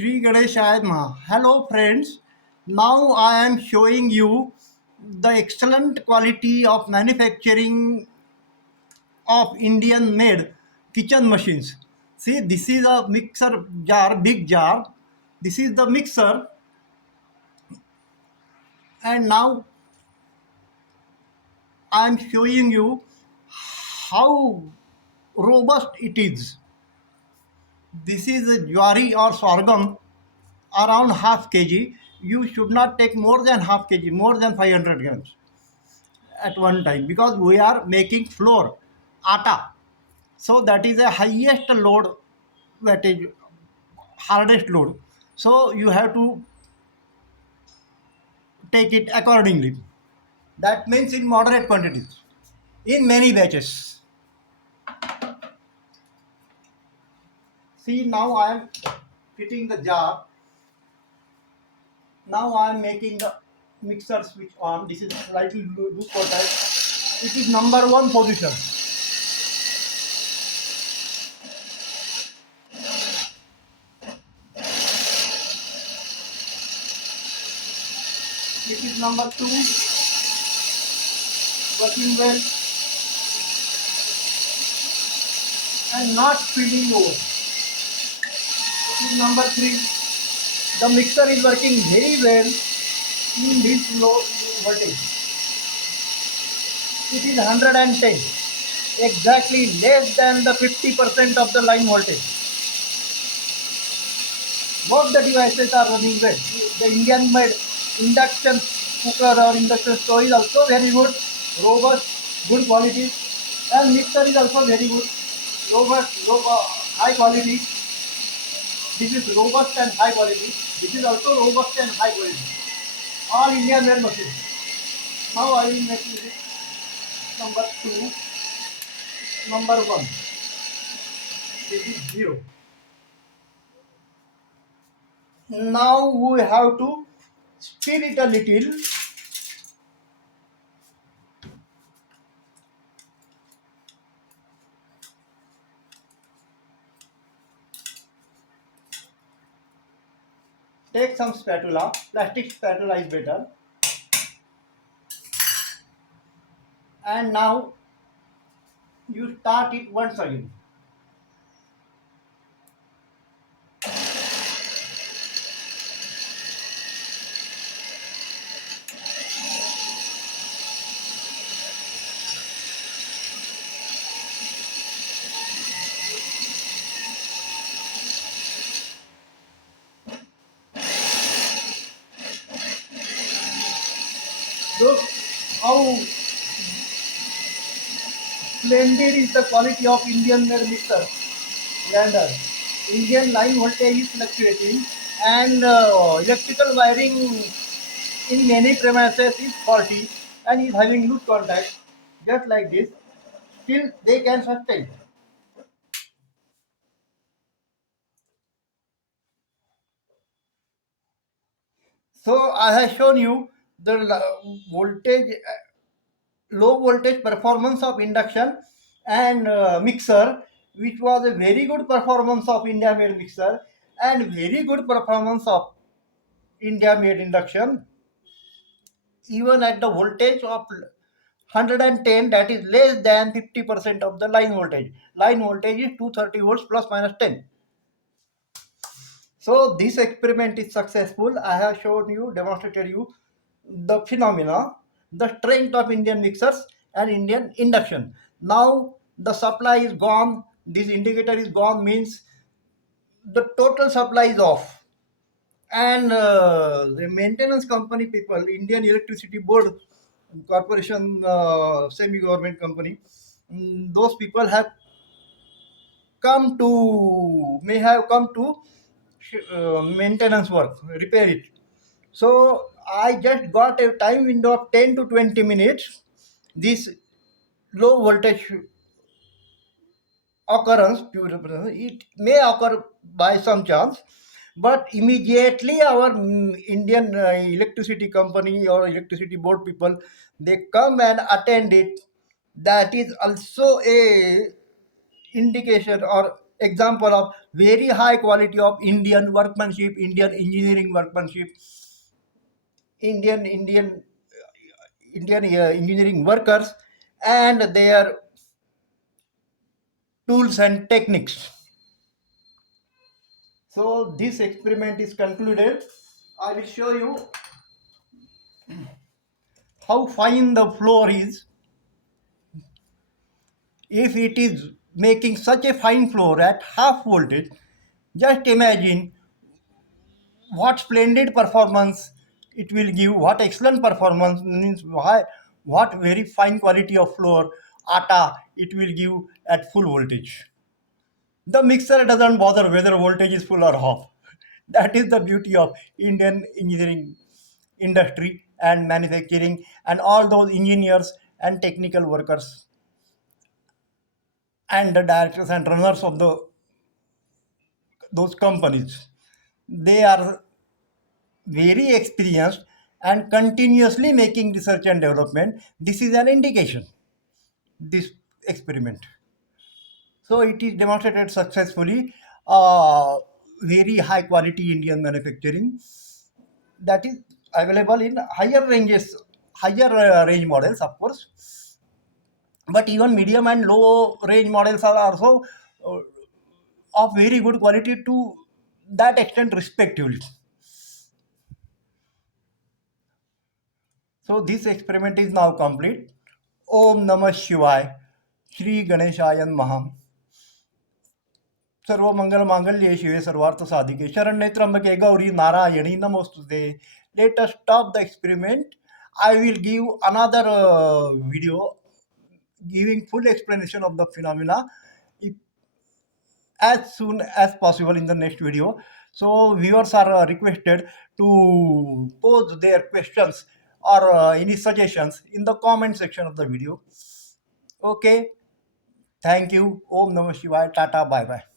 Shri Ganeshaya Namaha. Hello friends, now I am showing you the excellent quality of manufacturing of Indian made kitchen machines. See, this is a mixer jar, big jar. This is the mixer, and now I am showing you how robust it is. This is a Jowar or sorghum around half kg. You should not take more than half kg, more than 500 grams at one time, because we are making flour, atta. So that is the highest load, that is hardest load. So you have to take it accordingly. That means in moderate quantities, in many batches. See, now I am fitting the jar. Now I am making the mixer switch on. This is slightly loose contact. It is number one position. It is number two, working well and not spilling over. It is number three. The mixer is working very well in this low voltage. It is 110, exactly less than the 50% of the line voltage. Both the devices are running well. The Indian made induction cooker or induction stove is also very good, robust, good quality, and mixer is also very good, robust, high quality. This is robust and high quality. This is also robust and high quality. All Indian made machines. Now I will make it number two, number one. This is zero. Now we have to stir it a little. Take some spatula. Plastic spatula is better. And now you start it once again. Look how splendid is the quality of Indian made mixer blender. Indian line voltage is fluctuating, and electrical wiring in many premises is faulty and is having loose contact, just like this. Still they can sustain. So I have shown you the voltage, low voltage performance of induction and mixer, which was a very good performance of India made mixer and very good performance of India made induction, even at the voltage of 110, that is less than 50% of the line voltage. Line voltage is 230 volts plus minus 10. So this experiment is successful. I have shown you, demonstrated you the phenomena, the strength of Indian mixers and Indian induction. Now the supply is gone. This indicator is gone, means the total supply is off. And the maintenance company people, Indian Electricity Board Corporation, semi-government company, those people have come to, may have come to maintenance work, repair it. So I just got a time window of 10 to 20 minutes. This low voltage occurrence, it may occur by some chance, but immediately our Indian electricity company or electricity board people, they come and attend it. That is also a indication or example of very high quality of Indian workmanship, Indian engineering workmanship, Indian Indian Indian engineering workers and their tools and techniques. So this experiment is concluded. I will show you how fine the floor is. If it is making such a fine floor at half voltage, just imagine what splendid performance it will give, what excellent performance means why, what very fine quality of floor atta it will give at full voltage. The mixer doesn't bother whether voltage is full or off. That is the beauty of Indian engineering industry and manufacturing and all those engineers and technical workers and the directors and runners of those companies. They are very experienced and continuously making research and development. This is an indication, this experiment. So it is demonstrated successfully. Very high quality Indian manufacturing that is available in higher ranges, higher range models, of course. But even medium and low range models are also uh, of very good quality to that extent, respectively. So this experiment is now complete. Om Namah Shivaya. Shri Ganeshaya Maham. सर्व मंगल मांगल्ये शिवे सर्वार्थ साधिके शरण्ये त्र्यंबके गौरी नारायणी नमोस्तुते. Let us stop the experiment. I will give another video giving full explanation of the phenomena if, as soon as possible in the next video. So viewers are requested to pose their questions or any suggestions in the comment section of the video. Okay, thank you. Om Namah Shivaya. Tata. Bye bye.